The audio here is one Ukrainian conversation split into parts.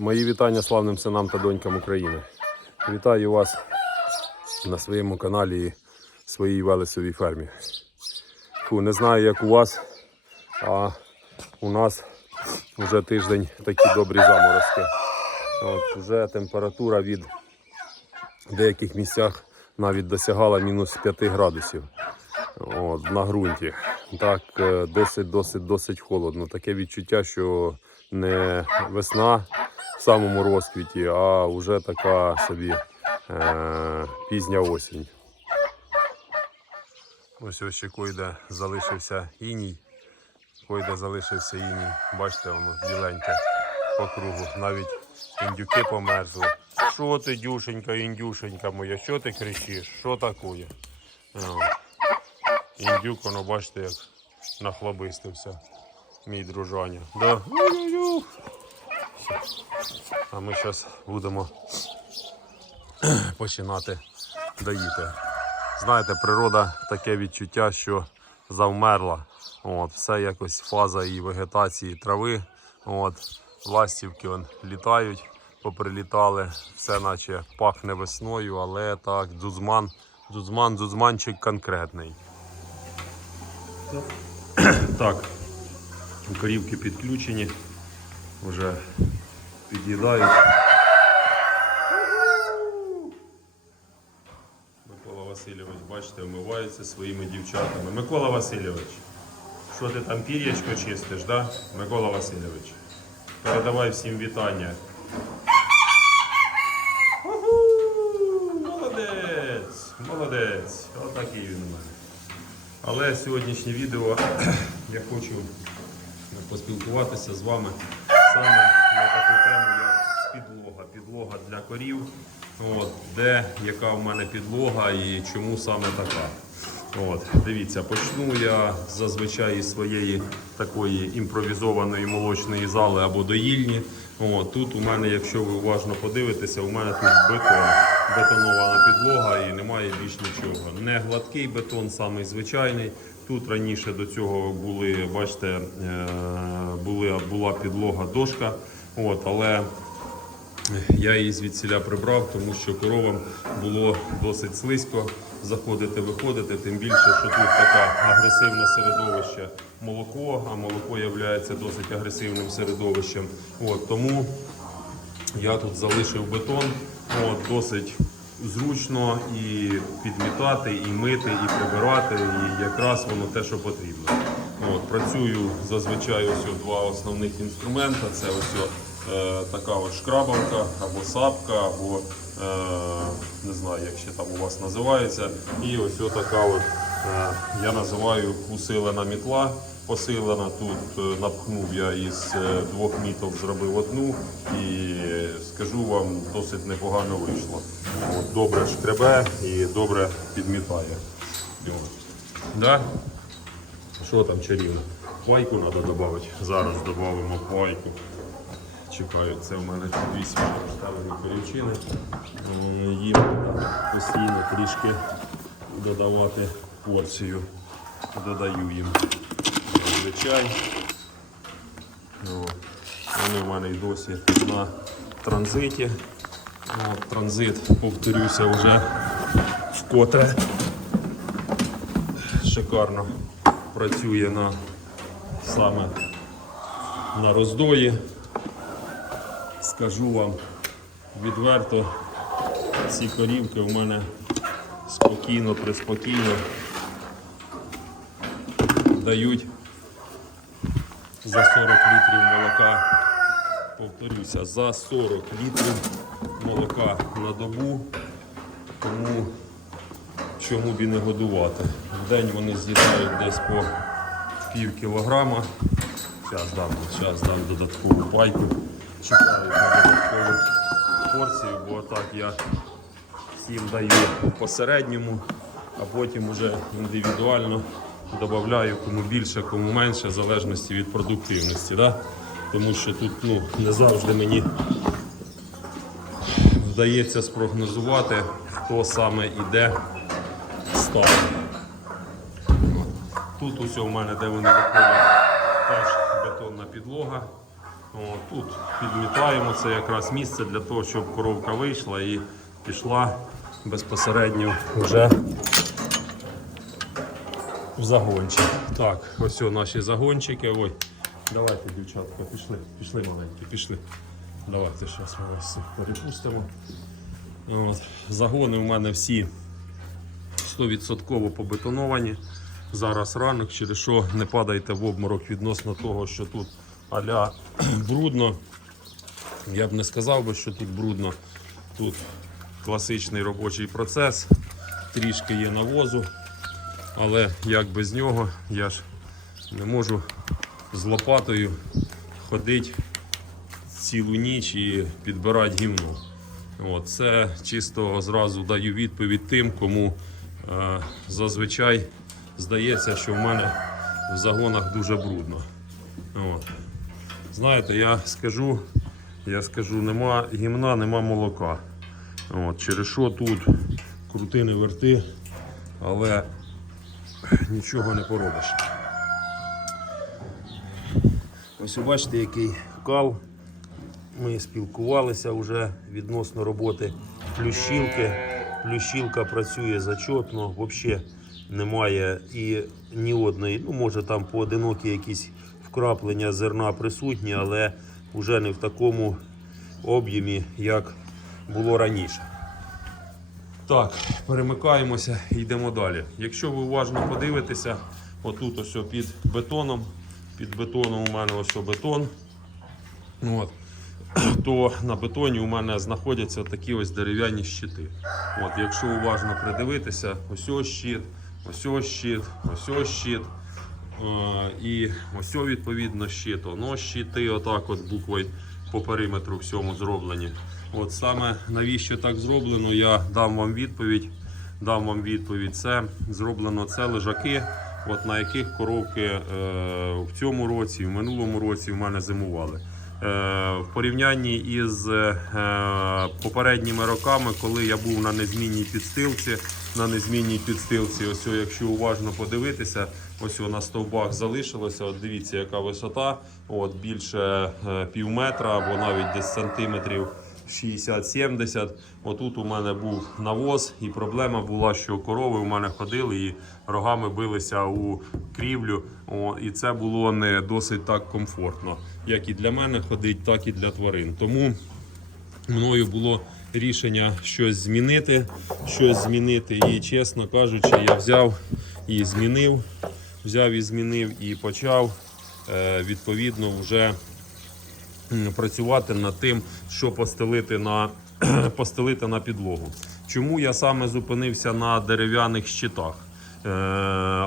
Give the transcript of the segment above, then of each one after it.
Мої вітання славним синам та донькам України. Вітаю вас на своєму каналі і своїй велесовій фермі. Фу, не знаю, як у вас, а у нас вже тиждень такі добрі заморозки. От, вже температура від в деяких місцях навіть досягала мінус 5 градусів от, на ґрунті. Так, е, досить, досить, досить холодно. Таке відчуття, що не весна в самому розквіті, а вже така собі е, пізня осінь. Ось ось ще койде залишився іній. Койде залишився іній. Бачите, воно біленьке по кругу. Навіть індюки померзли. Що ти, дюшенька, індюшенька моя, що ти кричиш? Що таке? Індюк, воно бачите, як нахлобистився. Мій дружаня. Да? А ми зараз будемо починати доїти. Знаєте, природа таке відчуття, що завмерла. От, все якось фаза і вегетації трави. От, ластівки он, літають, поприлітали, все наче пахне весною, але так, дзузман, дзузман, дзузманчик конкретний. Так, корівки підключені, вже під'їдають. Микола Васильович, бачите, вмивається своїми дівчатами. Микола Васильович, що ти там пір'ячко чистиш, да? Микола Васильович, передавай всім вітання. Молодець, молодець. Отакий він у мене. Але сьогоднішнє відео я хочу поспілкуватися з вами саме на таку тему, як підлога. Підлога для корів. От, де яка в мене підлога і чому саме така. От, дивіться, почну я зазвичай із своєї такої імпровізованої молочної зали або доїльні. От, тут у мене, якщо ви уважно подивитеся, у мене тут бетон, бетонована підлога і немає більш нічого. Не гладкий бетон, самий звичайний. Тут раніше до цього були, бачите, е, була підлога дошка. От, але я її звідсіля прибрав, тому що коровам було досить слизько заходити, виходити. Тим більше, що тут таке агресивне середовище молоко, а молоко є досить агресивним середовищем. От, тому я тут залишив бетон. От, досить зручно і підмітати, і мити, і прибирати. І якраз воно те, що потрібно. От, працюю зазвичай ось два основних інструмента. Це ось е, така от шкрабанка або сапка, або е, не знаю, як ще там у вас називається. І ось така от, е, я називаю усилена мітла. Посилена тут е, напхнув я із е, двох міток, зробив одну і скажу вам, досить непогано вийшло. От, добре шкребе і добре підмітає. Да? Що там чарівно? Пайку треба додати. Зараз додамо пайку. Чекаю, це в мене тут дві свіжошталені корівчини. Е, Їм постійно трішки додавати порцію. Додаю їм звичай. Вони в мене й досі на транзиті. Транзит, повторюся, вже вкотре шикарно працює на саме на роздої. Скажу вам відверто, ці корівки в мене спокійно, приспокійно дають за 40 літрів молока. Повторюся, за 40 літрів молока на добу. Тому чому б і не годувати. День вони з'їдають десь по пів кілограма. Зараз дам, зараз дам додаткову пайку. Чекаю на додаткову порцію, бо так я всім даю по середньому, а потім вже індивідуально додаю кому більше, кому менше, в залежності від продуктивності. Да? Тому що тут ну, не завжди мені вдається спрогнозувати, хто саме іде став. Тут у мене, де вони виходять, теж бетонна підлога. О, тут підмітаємо це якраз місце для того, щоб коровка вийшла і пішла безпосередньо вже в загончик. Так, ось наші загончики. Ой, давайте, дівчатка, пішли, пішли маленькі, пішли. Давайте зараз ми вас перепустимо. От. Загони у мене всі 100% побетоновані. Зараз ранок, через що не падайте в обморок відносно того, що тут аля брудно. Я б не сказав би, що тут брудно. Тут класичний робочий процес, трішки є навозу, але як без нього я ж не можу з лопатою ходити цілу ніч і підбирати гімно. От, це чисто зразу даю відповідь тим, кому е, зазвичай здається, що в мене в загонах дуже брудно. От. Знаєте, я скажу, я скажу, нема гімна, нема молока. От, через що тут крути не верти, але нічого не поробиш. Ось ви бачите, який кал. Ми спілкувалися вже відносно роботи плющілки. Плющілка працює зачетно, взагалі немає і ні одної, ну може там поодинокі якісь вкраплення зерна присутні, але вже не в такому об'ємі, як було раніше. Так, перемикаємося і йдемо далі. Якщо ви уважно подивитеся, отут ось під бетоном, під бетоном у мене ось бетон. От то на бетоні у мене знаходяться такі ось дерев'яні щити. От, якщо уважно придивитися, ось ось щит, ось ось щит, ось ось щит. Е, і ось відповідно щит. Оно щити, отак от буквою по периметру всьому зроблені. От саме навіщо так зроблено, я дам вам відповідь. Дам вам відповідь. Це зроблено це лежаки, от на яких коровки е, в цьому році, в минулому році в мене зимували. Е, в порівнянні із е, попередніми роками, коли я був на незмінній підстилці, на незмінній підстилці, ось якщо уважно подивитися, ось на стовбах залишилося. От дивіться, яка висота, от більше е, пів метра або навіть десь сантиметрів. 60-70. Отут у мене був навоз, і проблема була, що корови у мене ходили і рогами билися у крівлю. О, і це було не досить так комфортно, як і для мене ходить, так і для тварин. Тому мною було рішення щось змінити, щось змінити. І чесно кажучи, я взяв і змінив, взяв і змінив і почав е, відповідно вже працювати над тим, що постелити на, постелити на підлогу. Чому я саме зупинився на дерев'яних щитах? Е,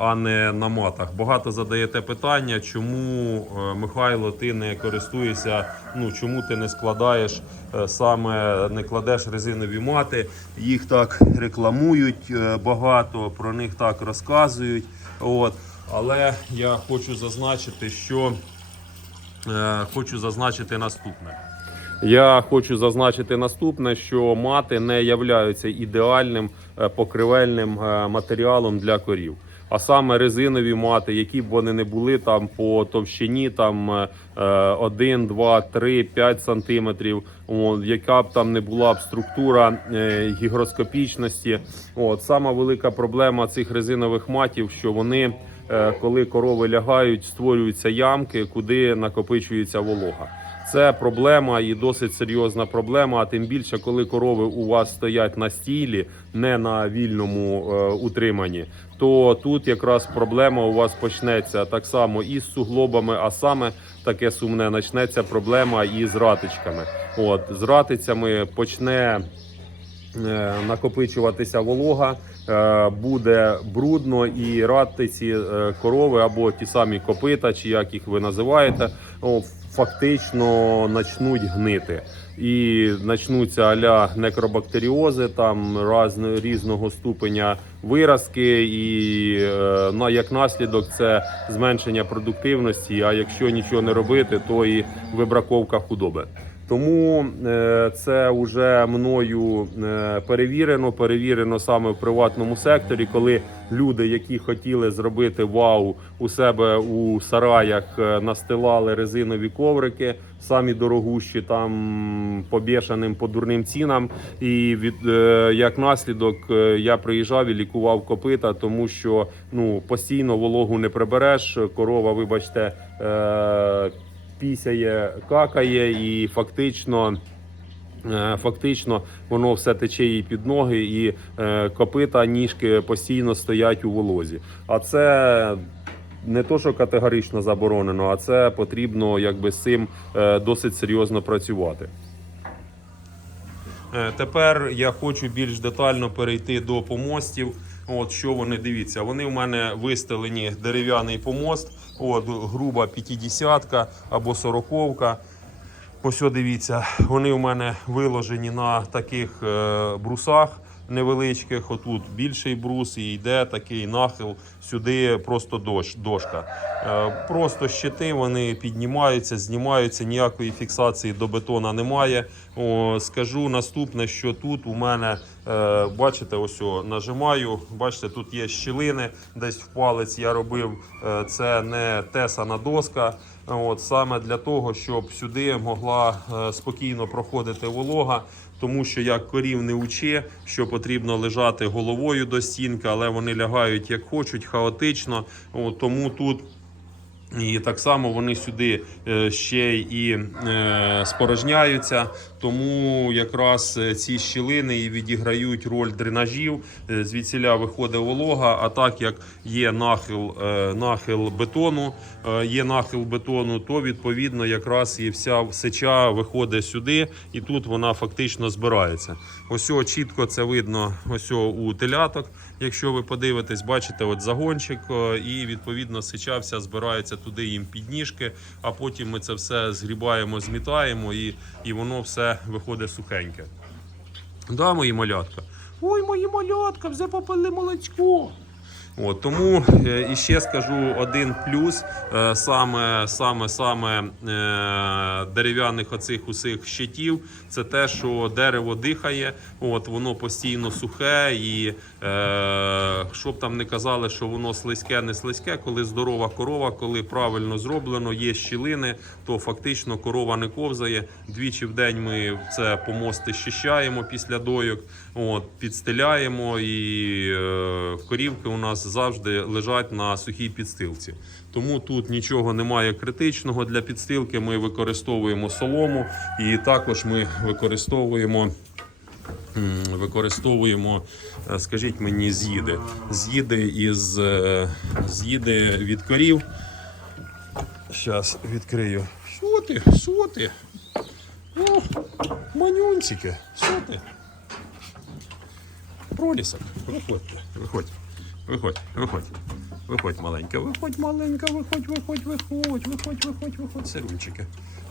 А не на матах. Багато задаєте питання, чому е, Михайло, ти не користуєшся, ну чому ти не складаєш е, саме, не кладеш резинові мати. Їх так рекламують багато, про них так розказують. От. Але я хочу зазначити, що Е, хочу зазначити наступне. Я хочу зазначити наступне, що мати не являються ідеальним е, покривельним е, матеріалом для корів. А саме резинові мати, які б вони не були там по товщині, там е, 1, 2, 3, 5 сантиметрів, яка б там не була б структура е, гігроскопічності. От сама велика проблема цих резинових матів, що вони коли корови лягають, створюються ямки, куди накопичується волога. Це проблема і досить серйозна проблема. А тим більше, коли корови у вас стоять на стілі, не на вільному е, утриманні, то тут якраз проблема у вас почнеться так само і з суглобами, а саме таке сумне почнеться проблема і з ратичками. От з ратицями почне е, накопичуватися волога, е, буде брудно і ратиці е, корови або ті самі копита, чи як їх ви називаєте, фактично почнуть гнити. І почнуться аля некробактеріози, там різного ступеня виразки, і е, на як наслідок це зменшення продуктивності. А якщо нічого не робити, то і вибраковка худоби. Тому е, це вже мною е, перевірено. Перевірено саме в приватному секторі, коли люди, які хотіли зробити вау у себе у сараях, е, настилали резинові коврики, самі дорогущі, там по по дурним цінам. І від як наслідок я приїжджав і лікував копита, тому що ну постійно вологу не прибереш. Корова, вибачте. Пісяє, какає, і фактично. е, Фактично воно все тече їй під ноги, і е, копита, ніжки постійно стоять у волозі. А це не то, що категорично заборонено, а це потрібно якби з цим е, досить серйозно працювати. Тепер я хочу більш детально перейти до помостів. От що вони дивіться, вони в мене вистелені дерев'яний помост, от груба 50 або 40 Ось дивіться, вони у мене виложені на таких е, брусах невеличких. Отут більший брус і йде такий нахил сюди, просто дощ, дошка. Е, просто щити вони піднімаються, знімаються, ніякої фіксації до бетона немає. О, скажу наступне, що тут у мене, е, бачите, ось о, нажимаю, бачите, тут є щілини, десь в палець я робив. Е, це не тесана доска. От саме для того, щоб сюди могла е, спокійно проходити волога, тому що як корів не учи, що потрібно лежати головою до стінки, але вони лягають як хочуть, хаотично. От, тому тут. І так само вони сюди е, ще і е, спорожняються, тому якраз е, ці щілини і відіграють роль дренажів. Звідсіля виходить волога. А так як є нахил, нахил бетону, є нахил бетону, то відповідно якраз і вся сеча виходить сюди, і тут вона фактично збирається. Ось чітко це видно ось у теляток. Якщо ви подивитесь, бачите, от загончик, е, і відповідно сичався, збираються туди їм підніжки, а потім ми це все згрібаємо, змітаємо, і, і воно все виходить сухеньке. Да, мої малятка. Ой, мої малятка, вже попили молочко. От, тому е, і ще скажу один плюс е, саме, саме, саме е, дерев'яних оцих усіх щитів, це те, що дерево дихає, от, воно постійно сухе, і е, щоб там не казали, що воно слизьке, не слизьке, коли здорова корова, коли правильно зроблено, є щілини, то фактично корова не ковзає. Двічі в день ми це помости щищаємо після дойок, от, підстеляємо, і е, корівки у нас завжди лежать на сухій підстилці. Тому тут нічого немає критичного для підстилки. Ми використовуємо солому і також ми використовуємо. Використовуємо, е, скажіть мені, з'їди. З'їди із е, з'їди від корів. Зараз відкрию. Що ти? О, манюнчики, що? Пролісок, виходьте, виходь, виходь, виходь. Виходь маленька, виходь маленька, виходь, виходь, виходь, виходь, виходь, виходь, сирунчики.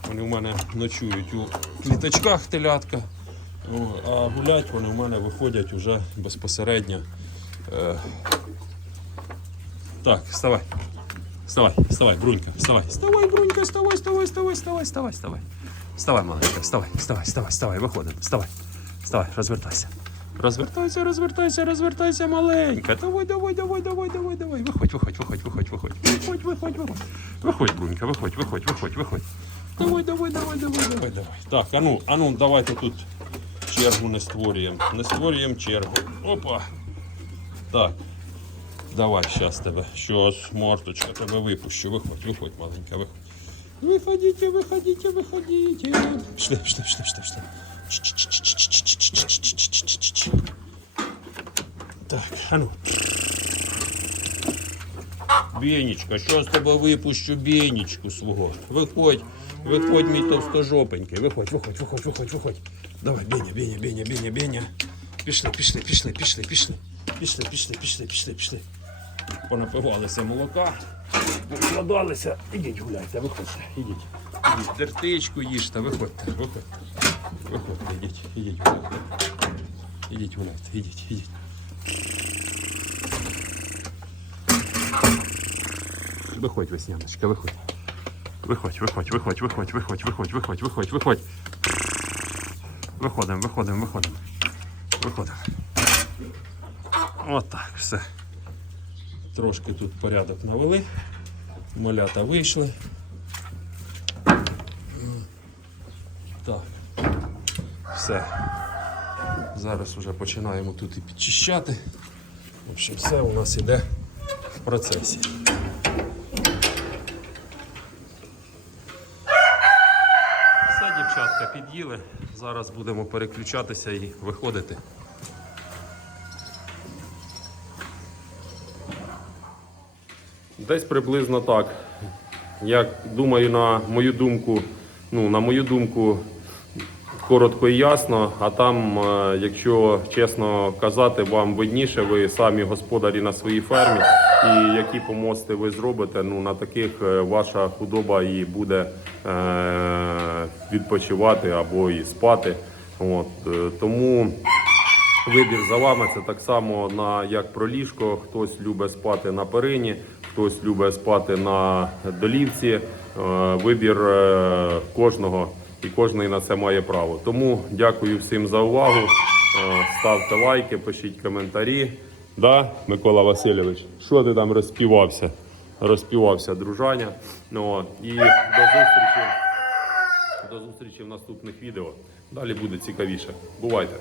Вони в мене ночують у кліточках телятка. А гулять вони в мене виходять уже безпосередньо. Е... Так, вставай. Вставай, вставай, Брунька, вставай. Вставай, Брунька, вставай, вставай, вставай, вставай, вставай, вставай. Вставай, маленька, вставай, вставай, вставай, вставай, виходимо, вставай. Вставай, розвертайся. Розвертайся, розвертайся, розвертайся, маленька. Давай, давай, давай, давай, давай, давай. Виходь, виходь, виходь, виходь, виходь. Виходь, виходь, виходь. Виходь, Брунька, виходь, виходь, виходь, виходь. Давай, давай, давай, давай, давай, давай. Так, а ну, а ну, давайте тут чергу не створюємо. Не створюємо чергу. Опа. Так. Давай, сейчас тебе. Щас, морточка, тебе випущу. Виходь, виходь, маленька, виходь. Виходите, виходите, виходите. Пішли, пішли, пішли, пішли, пішли. Так, а ну. Бєнічка, що з тебе випущу бєнічку свого. Виходь, виходь, мій товстожопенький. Виходь, виходь, виходь, виходь, виходь. Давай, беня, беня, беня, беня, беня. Пішли, пішли, пішли, пішли, пішли. Пішли, пішли, пішли, пішли, пішли. Понапивалися молока, покладалися. Ідіть гуляйте, виходьте, ідіть. Ідіть, тертичку їжте, виходьте, виходьте. Виходьте, ідіть, ідіть, гуляйте. Ідіть, гуляйте, ідіть, ідіть. Виходь, весняночка, виходь. Виходь, виходь, виходь, виходь, виходь, виходь, виходь, виходь, виходь. Виходимо, виходимо, виходимо. Виходимо. Отак, все. Трошки тут порядок навели. Малята вийшли. Так. Все. Зараз вже починаємо тут і підчищати. В общем, все у нас іде в процесі. Все, дівчатка, під'їли. Зараз будемо переключатися і виходити. Десь приблизно так. Як думаю, на мою думку, ну, на мою думку, коротко і ясно. А там, е, якщо чесно казати, вам видніше, ви самі господарі на своїй фермі, і які помости ви зробите, ну на таких е, ваша худоба і буде е, відпочивати або і спати. От, е, тому Вибір за вами це так само на як про ліжко. Хтось любить спати на перині, хтось любить спати на долівці. Вибір кожного і кожний на це має право. Тому дякую всім за увагу. Е, Ставте лайки, пишіть коментарі. Да, Микола Васильович, що ти там розпівався? Розпівався, дружаня. Ну, і до зустрічі. До зустрічі в наступних відео. Далі буде цікавіше. Бувайте!